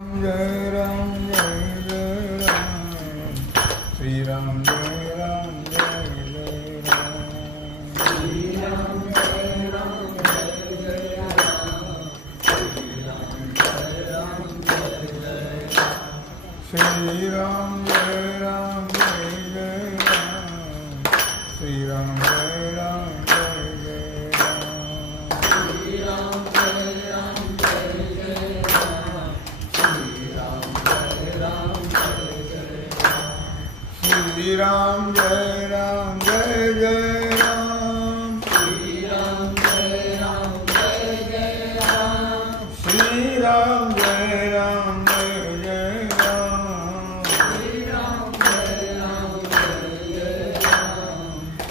जय राम श्री राम जय राम जय राम श्री राम जय राम जय राम श्री राम जय राम जय राम श्री राम जय राम जय राम श्री राम जय राम जय राम श्री राम जय राम श्री राम जय राम जय जय राम श्री राम जय राम जय जय राम श्री राम जय राम जय जय राम श्री राम जय राम जय जय राम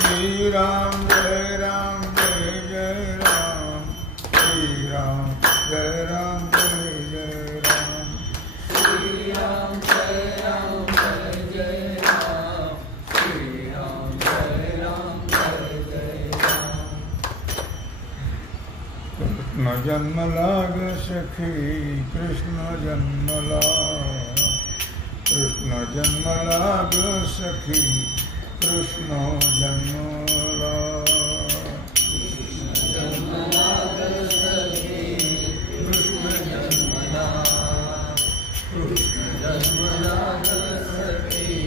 श्री राम जय राम जय जय राम श्री राम जय राम जय जय राम श्री राम जय राम कृष्ण जन्म लाग सखी कृष्ण जन्म लाग कृष्ण जन्म लाग सखी कृष्ण जन्म लाग कृष्ण जन्म लाग सखी कृष्ण जन्म लाग कृष्ण जन्म लाग सखी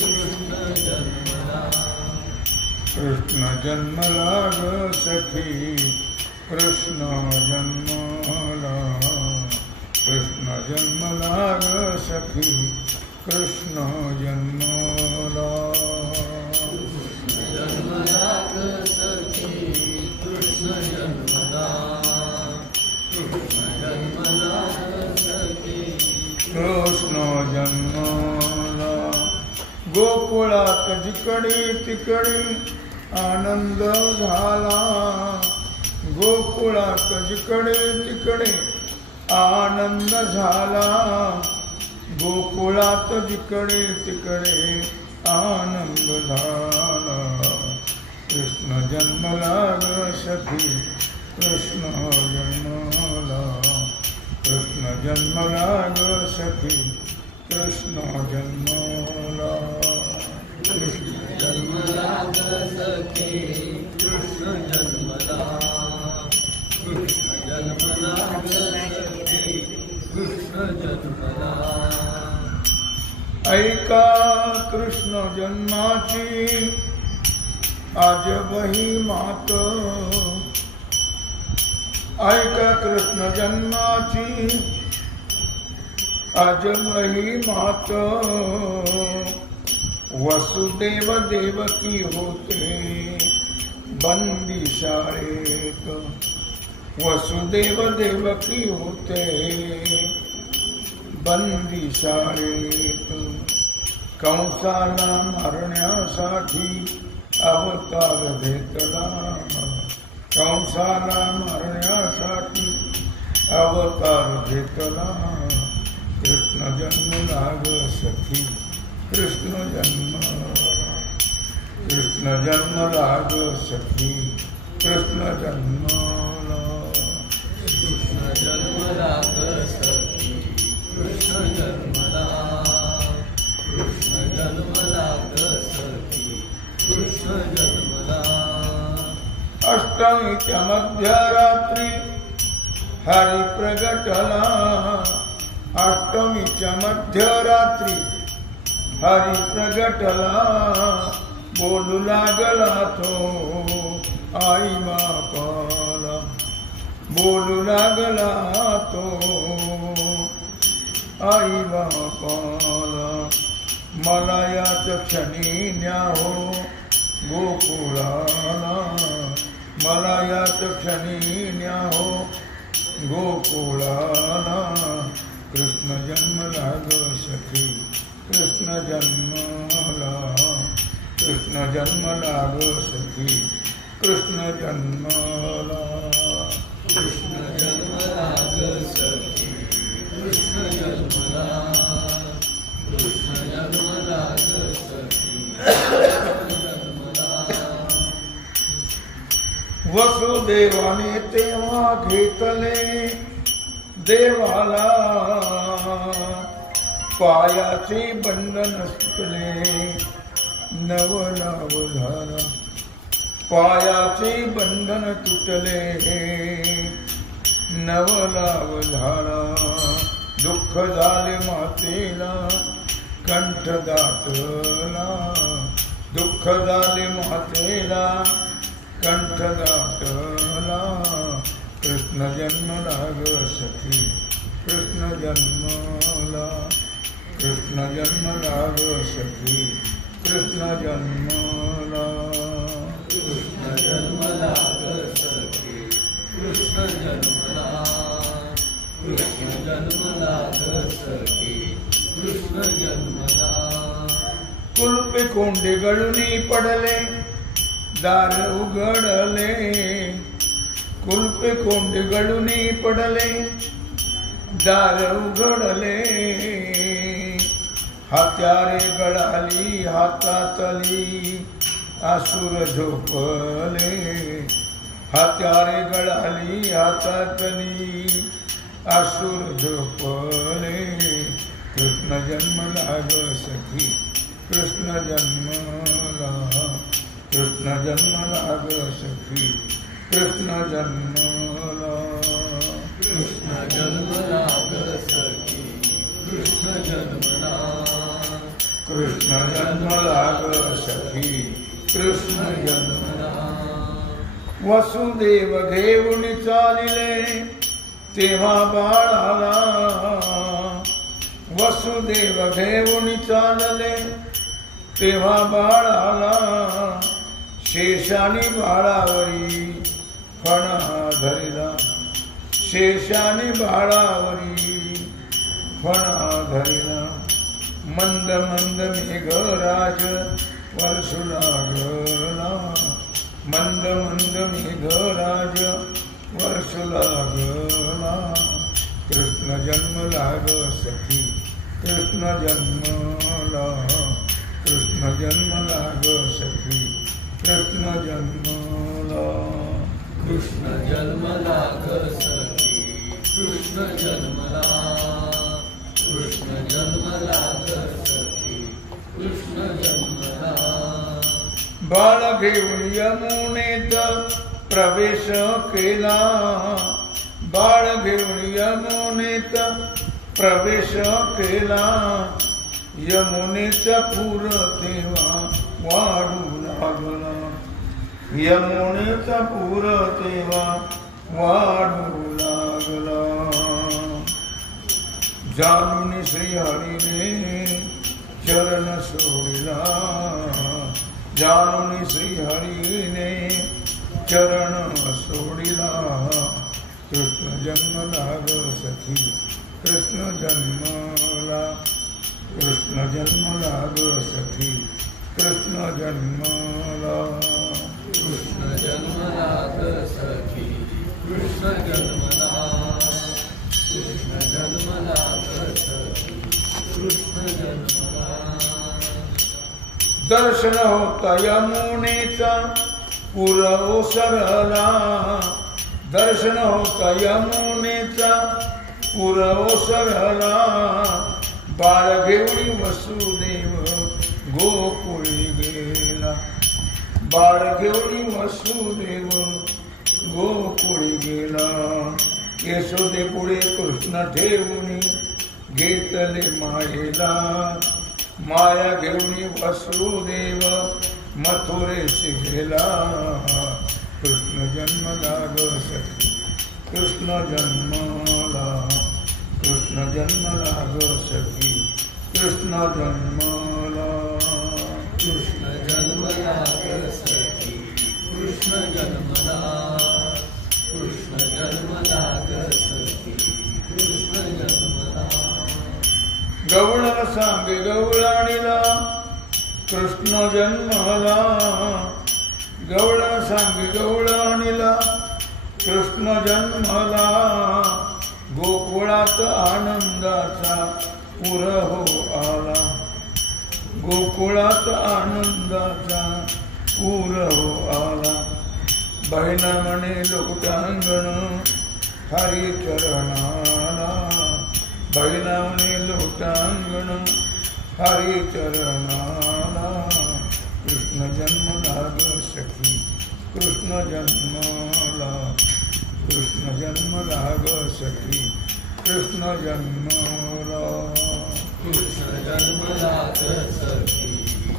कृष्ण जन्म लाग कृष्ण जन्म लाग सखी कृष्ण जन्म लाग कृष्ण जन्म लाग सखी कृष्ण जन्म लाग जन्म लाग सखी कृष्ण जन्म लाग कृष्ण जन्म लाग सखी कृष्ण जन्म लाग गोकुळात जिकडे तिकडे आनंद झाला गोकुळात जिकडे तिकडे आनंद झाला गोकुळात जिकडे तिकडे आनंद झाला कृष्ण जन्मला ग सखी कृष्ण जन्मला कृष्ण जन्मला ग सखी कृष्ण जन्मला कृष्ण जन्मला ग सखी कृष्ण जन्मला कृष्ण जन्मला कृष्ण जन्मला ऐका कृष्ण जन्माची आजबही मात ऐका कृष्ण जन्माची आजबही मात वसुदेव देवकी होते बंदी शाळेत वसुदेव देवकी होते बंदी शाळेत कंसाला मारण्यासाठी अवतार घेतला कंसाला मारण्यासाठी अवतार घेतला कृष्ण जन्म लाग सखी कृष्ण जन्म कृष्ण जन्म लाग सखी कृष्ण जन्म कृष्ण जन्म लाग सखी कृष्ण जन्म कृष्ण जन्म लाग सखी कृष्ण जन्म अष्टमीच्या मध्यरात्री हरी प्रगटला अष्टमीच्या मध्यरात्री हरी प्रगटला बोलू लागला तो आई बापाला बोलू लागला तो आई बापाला मला याच क्षणी न्या हो गोकुळाला मला याच क्षणी न्या हो गोकुळाला कृष्ण जन्मला ग सखी कृष्ण जन्मला कृष्ण जन्मला ग सखी कृष्ण जन्मला कृष्ण जन्मला ग सखी कृष्ण जन्मला कृष्ण जन्मला ग सखी जन्मला वसुदेवाने तेव्हा घेतले देवाला पायाचे बंधन सुटले नवलाव झाला, पायाचे बंधन तुटले नवलाव झाला, दुःख झाले मातेला कंठ दाटला, दुःख झाले मातेला कंठ दाटला, कृष्ण जन्मला ग सखी, कृष्ण जन्मला, कृष्ण जन्मला ग सखी, कृष्ण जन्मला, कृष्ण जन्मला ग सखी, कृष्ण जन्मला, कृष्ण जन्मला ग सखी, कृष्ण जन्मला. कुलपे कोंडे गळूनी पडले दार उघडले, कुलपे कोंडे गळूनी पडले दार उघडले, हत्यारे गळाली हातातली आसुर झोपले, हत्यारे गळाली हातातली आसुर झोपले, कृष्ण जन्मला ग सखी, कृष्ण जन्मला, कृष्ण जन्मला ग सखी, कृष्ण जन्मला, कृष्ण जन्मला ग सखी, कृष्ण जन्मला, कृष्ण जन्मला ग सखी, कृष्ण जन्मला. वसुदेव घेऊन चालिले तेव्हा बाळाला, वसुदेव घेऊन चालले तेव्हा बाळाला, शेषानी बाळावरी फणा धरिला, शेषानी बाळावरी फणा धरिला, मंद मंद मेघराज वर्षू लागला, मंद मंद मेघराज वर्षू लागला, कृष्ण जन्मला ग सखी, कृष्ण जन्मला, कृष्ण जन्मला ग सखी, कृष्ण जन्मला, कृष्ण जन्मला ग सखी, कृष्ण जन्मला, कृष्ण जन्मला ग सखी, कृष्ण जन्मला. बाळ घेऊन यमुनेत प्रवेश केला, बाळ घेऊन यमुनेत प्रवेश केला, यमुनेचा पूर तेव्हा वाढू लागला, यमुनेचा पूर तेव्हा वाढू लागला, जाणून श्रीहरीने चरण सोडिला, जाणून श्रीहरीने चरण सोडिला, कृष्ण जन्मला ग सखी, कृष्ण जन्मला, कृष्ण जन्मला ग सखी, कृष्ण जन्मला, कृष्ण जन्मला ग सखी, कृष्ण जन्मला, कृष्ण जन्मला ग सखी, कृष्ण जन्मला. दर्शन होता यमुनेचा पूर ओसरला, दर्शन होता यमुनेचा पूर ओसरला, बाळ घेऊन वसुदेव गोकुळी गेला, बाळ घेऊन वसुदेव गोकुळी गेला, यशोदे पुढे कृष्ण ठेवून घेतले मायेला, माया घेऊन वसुदेव मथुरेशी गेला, कृष्ण जन्मला ग सखी, कृष्ण जन्मला, कृष्ण जन्मला ग सखी, कृष्ण जन्मला, कृष्ण जन्मला ग सखी, कृष्ण जन्मला, कृष्ण जन्मला ग सखी, कृष्ण जन्मला. गवळण सांगे गवळणीला कृष्ण जन्मला, गवळण सांगे गवळणीला कृष्ण जन्मला, गोकुळात आनंदाचा पूर हो आला, गोकुळात आनंदाचा पूर हो आला, बहिण म्हणे लोटांगण हरी चरणाला, बैलावणे लोटांगण हरी चरणाला कृष्ण जन्म लाग सखी कृष्ण जन्मला कृष्ण जन्म लाग सखी कृष्ण जन्मला कृष्ण जन्म लाग सखी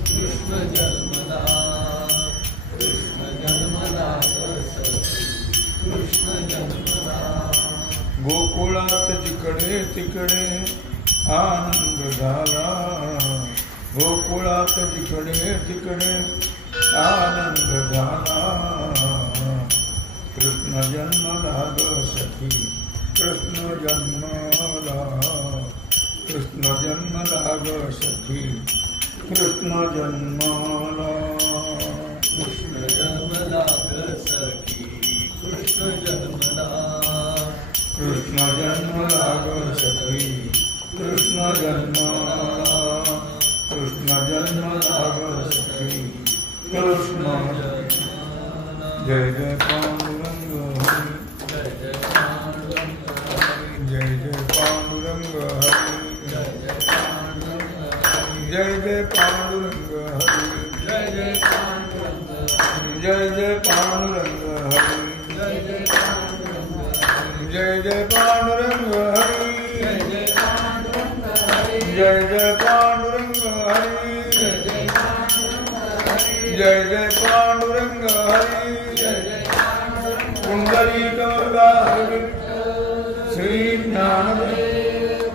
कृष्ण जन्मला कृष्ण जन्म लाग सखी कृष्ण जन्मला गोकुळात जिकडे तिकडे आनंद झाला गोकुळात जिकडे तिकडे आनंद झाला कृष्ण जन्म लाग सखी कृष्ण जन्मला कृष्ण जन्म लाग सखी कृष्ण जन्मला कृष्ण जन्म लाग सखी कृष्ण जन्मला कृष्ण जन्म लाग सखी कृष्ण जन्मला कृष्ण जन्म लाग सखी कृष्ण जय जय पांडुरंग हरि जय जय पांडुरंग हरि जय जय पांडुरंग हरि जय जय पांडुरंग हरि जय जय पांडुरंग हरि जय जय पांडुरंग हरि जय जय पांडुरंग हरि जय जय पांडुरंग हरि जय जय पांडुरंग हरि जय जय पांडुरंग हरि जय जय पांडुरंग हरि जय जय पांडुरंग हरि जय जय पांडुरंग हरि जय जय पांडुरंग पुंडलीक हरि श्री ज्ञानदेव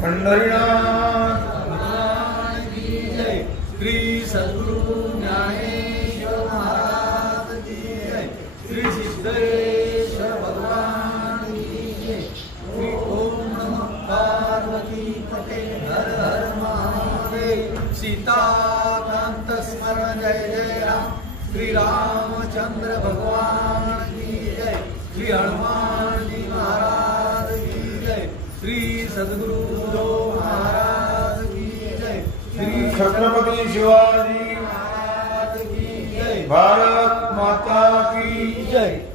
पंढरीनाथ भगवान की जय श्री सद्गुरु ज्ञानेश्वर महाराज की जय श्री सिद्धेश्वर भगवान की जय श्री ओम नमः पार्वती पते हर हर महादेव सीताकांत स्मरण जय जय राम श्री रामचंद्र भगवान की जय श्री हनुमान जी महाराज की जय श्री सद्गुरु महाराज की जय श्री छत्रपति शिवाजी महाराज की जय भारत माता की जय।